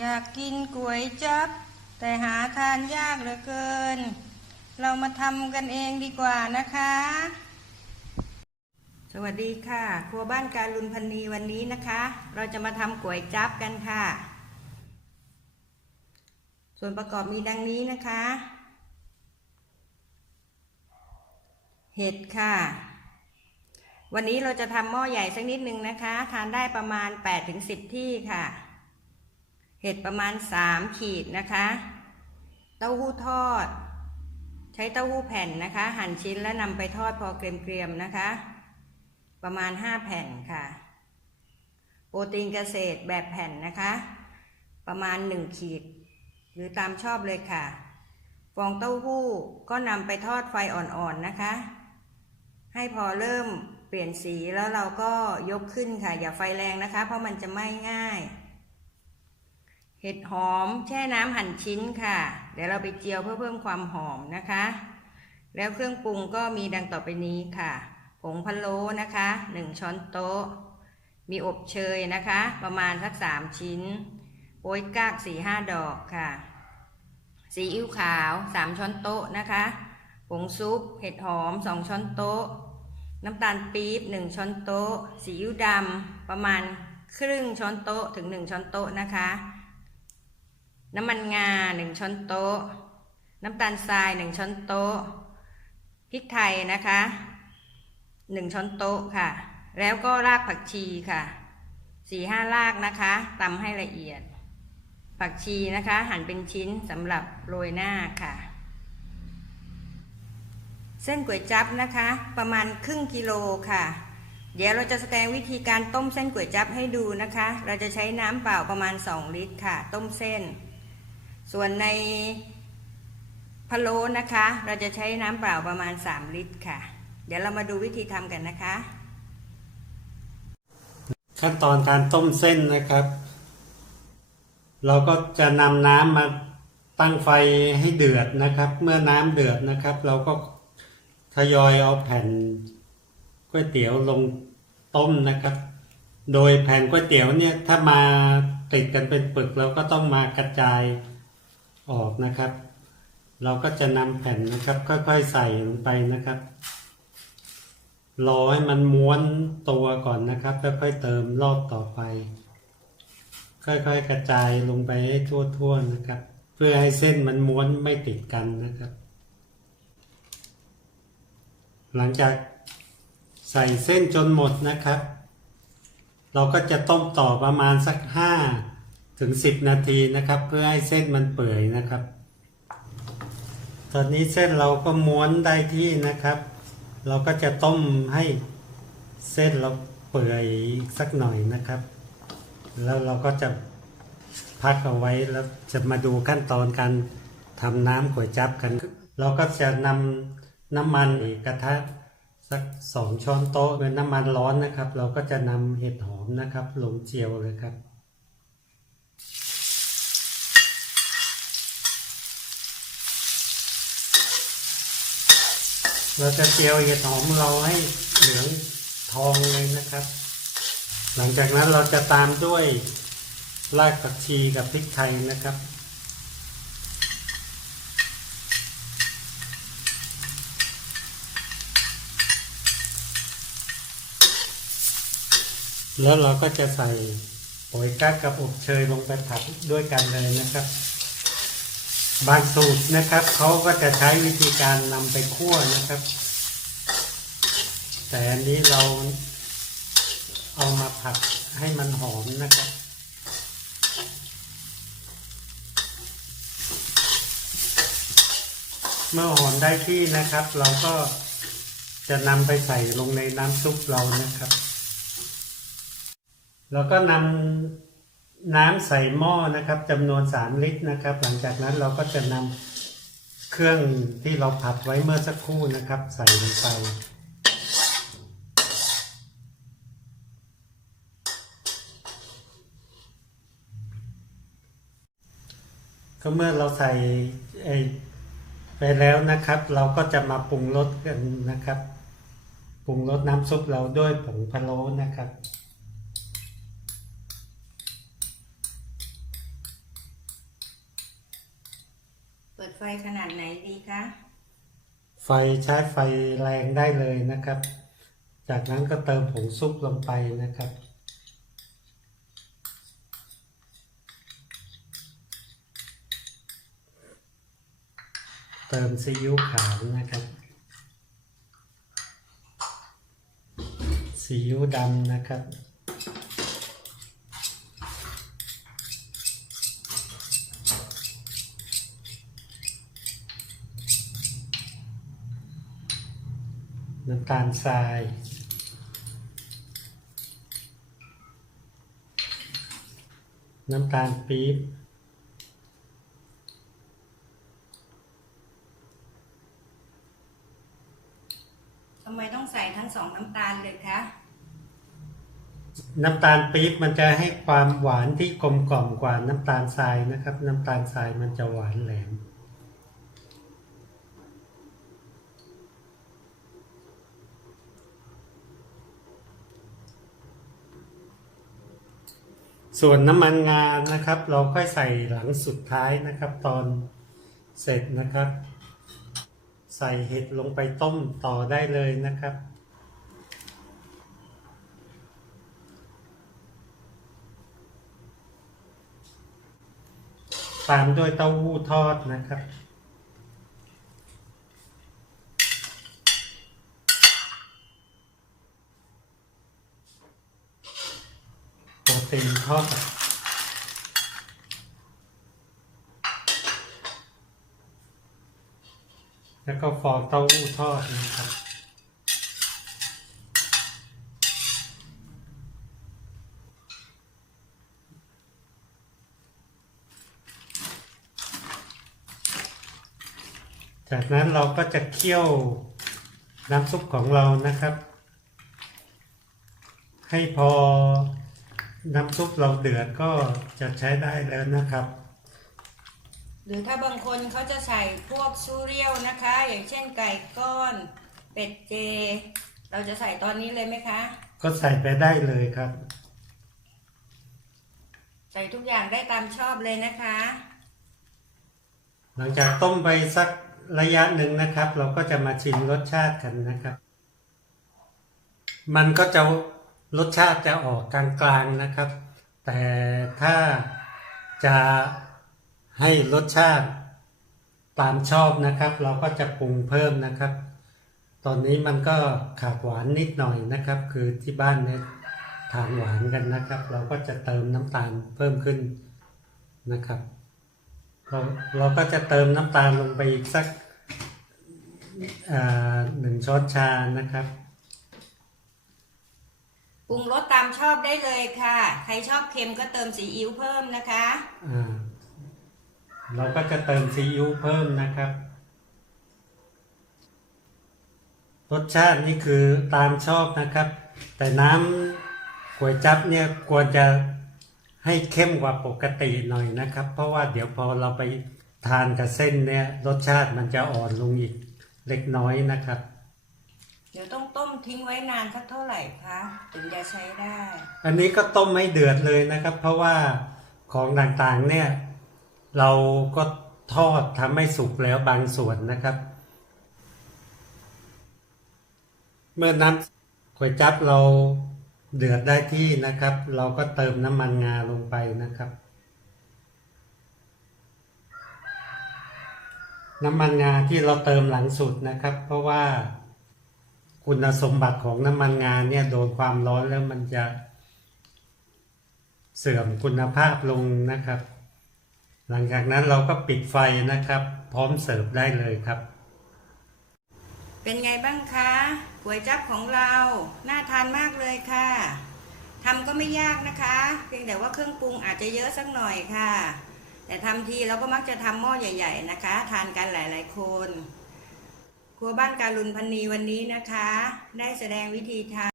อยากกินก๋วยจับ แต่หาทานยากเหลือเกิน เรามาทำกันเองดีกว่านะคะ สวัสดีค่ะ ครัวบ้านการลุนพันนีวันนี้นะคะ เราจะมาทำก๋วยจับกันค่ะ ส่วนประกอบมีดังนี้นะคะ เห็ดค่ะ วันนี้เราจะทำหม้อใหญ่สักนิดนึงนะคะ ทานได้ประมาณ 8-10 ที่ค่ะ เห็ดประมาณ 3 ขีดนะคะ เต้าหู้ทอด ใช้เต้าหู้แผ่นนะคะ หั่นชิ้นแล้วนำไปทอดพอเกรียมๆนะคะ ประมาณ 5 แผ่นค่ะ โปรตีนเกษตรแบบแผ่นนะคะ ประมาณ 1 ขีด หรือตามชอบเลยค่ะ ฟองเต้าหู้ก็นำไปทอดไฟอ่อนๆนะคะ ให้พอเริ่มเปลี่ยนสีแล้วเราก็ยกขึ้นค่ะ อย่าไฟแรงนะคะ เพราะมันจะไหม้ง่าย เห็ดหอมแช่น้ำหั่นชิ้นค่ะ เดี๋ยวเราไปเจียวเพื่อเพิ่มความหอมนะคะ แล้วเครื่องปรุงก็มีดังต่อไปนี้ค่ะ ผงพะโล้นะคะหนึ่งช้อนโต๊ะ มีอบเชยนะคะ ประมาณสักสามชิ้นโป๊ยกากสี่ห้าดอกค่ะซีอิ๊วขาวสามช้อนโต๊ะนะคะผงซุป เห็ดหอมสองช้อนโต๊ะ น้ำตาลปี๊บหนึ่งช้อนโต๊ะซีอิ๊วดำประมาณครึ่งช้อนโต๊ะถึงหนึ่งช้อนโต๊ะนะคะ น้ำมันงาหนึ่งช้อนโต๊ะ น้ำตาลทรายหนึ่งช้อนโต๊ะ พริกไทยนะคะหนึ่งช้อนโต๊ะค่ะ แล้วก็รากผักชีค่ะสี่ห้ารากนะคะตำให้ละเอียด ผักชีนะคะ หั่นเป็นชิ้นสำหรับโรยหน้าค่ะ เส้นก๋วยจั๊บนะคะ ประมาณครึ่งกิโลค่ะ เดี๋ยวเราจะแสดงวิธีการต้มเส้นก๋วยจั๊บให้ดูนะคะ เราจะใช้น้ำเปล่าประมาณ 2 ลิตรค่ะ ต้มเส้น ส่วนในพะโล้นะคะ เราจะใช้น้ำเปล่าประมาณ 3 ลิตรค่ะ เดี๋ยวเรามาดูวิธีทำกันนะคะ ขั้นตอนการต้มเส้นนะครับ เราก็จะนำน้ำมาตั้งไฟให้เดือดนะครับ เมื่อน้ำเดือดนะครับ เราก็ทยอยเอาแผ่นก๋วยเตี๋ยวลงต้มนะครับ โดยแผ่นก๋วยเตี๋ยวเนี่ยถ้ามาติดกันเป็นปึกเราก็ต้องมากระจาย ออกนะครับ เราก็จะนำแผ่นนะครับ ค่อยๆใส่ลงไปนะครับรอให้มันม้วนตัวก่อนนะครับแล้วค่อยเติมรอบต่อไป ค่อยๆกระจายลงไปให้ทั่วๆนะครับ เพื่อให้เส้นมันม้วนไม่ติดกันนะครับ หลังจากใส่เส้นจนหมดนะครับ เราก็จะต้มต่อประมาณสักห้า ถึงสิบนาทีนะครับ เพื่อให้เส้นมันเปื่อยนะครับ ตอนนี้เส้นเราก็ม้วนได้ที่นะครับ เราก็จะต้มให้เส้นเราเปื่อยสักหน่อยนะครับ แล้วเราก็จะพักเอาไว้แล้วจะมาดูขั้นตอนการทำน้ำก๋วยจั๊บกัน เราก็จะนำน้ำมันกระทะสักสองช้อนโต๊ะเป็นน้ำมันร้อนนะครับ เราก็จะนำเห็ดหอมนะครับ ลงเจียวเลยครับ เราจะเจียวเห็ดหอมเราให้เหลืองทองเลยนะครับ หลังจากนั้นเราจะตามด้วยรากผักชีกับพริกไทยนะครับ แล้วเราก็จะใส่โอยกั๊กกับอบเชยลงไปผัดด้วยกันเลยนะครับ บางสูตรนะครับเขาก็จะใช้วิธีการนำไปคั่วนะครับ แต่อันนี้เราเอามาผัดให้มันหอมนะครับ เมื่อหอมได้ที่นะครับ เราก็จะนำไปใส่ลงในน้ำซุปเรานะครับ แล้วก็นำ น้ำใส่หม้อนะครับจำนวน 3 ลิตรนะครับ หลังจากนั้นเราก็จะนำเครื่องที่เราผัดไว้เมื่อสักครู่นะครับ ใส่ลงไปก็เมื่อเราใส่ไอไปแล้วนะครับ เราก็จะมาปรุงรสกันนะครับ ปรุงรสน้ำซุปเราด้วยผงพะโล้นะครับ ขนาดไหนดีคะ ไฟใช้ไฟแรงได้เลยนะครับ จากนั้นก็เติมผงซุปลงไปนะครับ เติมซีอิ๊วขาวนะครับซีอิ๊วดำนะครับ น้ำตาลทราย น้ำตาลปี๊บ ทำไมต้องใส่ทั้งสองน้ำตาลเลยคะ น้ำตาลปี๊บมันจะให้ความหวานที่กลมกล่อมกว่าน้ำตาลทรายนะครับ น้ำตาลทรายมันจะหวานแหลม ส่วนน้ำมันงานนะครับ เราค่อยใส่หลังสุดท้ายนะครับ ตอนเสร็จนะครับ ใส่เห็ดลงไปต้มต่อได้เลยนะครับ ตามด้วยเต้าหู้ทอดนะครับ โปรตีนทอดแล้วก็ฟองเต้าหู้ทอดนะครับ จากนั้นเราก็จะเคี่ยวน้ำซุปของเรานะครับ ให้พอ น้ำซุปเราเดือดก็จะใช้ได้แล้วนะครับ หรือถ้าบางคนเขาจะใส่พวกซูเรียลนะคะ อย่างเช่นไก่ก้อน เป็ดเจ เราจะใส่ตอนนี้เลยไหมคะ ก็ใส่ไปได้เลยครับ ใส่ทุกอย่างได้ตามชอบเลยนะคะ หลังจากต้มไปสักระยะหนึ่งนะครับ เราก็จะมาชิมรสชาติกันนะครับ มันก็จะ รสชาติจะออกกลางๆนะครับ แต่ถ้าจะให้รสชาติตามชอบนะครับ เราก็จะปรุงเพิ่มนะครับ ตอนนี้มันก็ขาดหวานนิดหน่อยนะครับ คือที่บ้านเนี่ยทานหวานกันนะครับ เราก็จะเติมน้ำตาลเพิ่มขึ้นนะครับ เราเราก็จะเติมน้ำตาลลงไปอีกสักหนึ่งช้อนชานะครับ ปรุงรสตามชอบได้เลยค่ะ ใครชอบเค็มก็เติมซีอิ๊วเพิ่มนะคะ อ่าเราก็จะเติมซีอิ๊วเพิ่มนะครับ รสชาตินี่คือตามชอบนะครับ แต่น้ำก๋วยจั๊บเนี่ยควรจะให้เข้มกว่าปกติหน่อยนะครับ เพราะว่าเดี๋ยวพอเราไปทานกับเส้นเนี่ยรสชาติมันจะอ่อนลงอีกเล็กน้อยนะครับ เดี๋ยวต้องต้มทิ้งไว้นานสักเท่าไหร่คะถึงจะใช้ได้ อันนี้ก็ต้มไม่เดือดเลยนะครับ เพราะว่าของต่างๆเนี่ย เราก็ทอดทำให้สุกแล้วบางส่วนนะครับ เมื่อน้ำก๋วยจั๊บเราเดือดได้ที่นะครับ เราก็เติมน้ำมันงาลงไปนะครับ น้ำมันงาที่เราเติมหลังสุดนะครับ เพราะว่า คุณสมบัติของน้ำมันงานเนี่ยโดนความร้อนแล้วมันจะเสื่อมคุณภาพลงนะครับ หลังจากนั้นเราก็ปิดไฟนะครับ พร้อมเสิร์ฟได้เลยครับ เป็นไงบ้างคะก๋วยจั๊บของเรา น่าทานมากเลยค่ะทำก็ไม่ยากนะคะ เพียงแต่ว่าเครื่องปรุงอาจจะเยอะสักหน่อยค่ะ แต่ทำทีเราก็มักจะทำหม้อใหญ่ ๆ นะคะ ทานกันหลาย ๆ คน ครัวบ้านการุณพันนีวันนี้นะคะ ได้แสดงวิธีทำ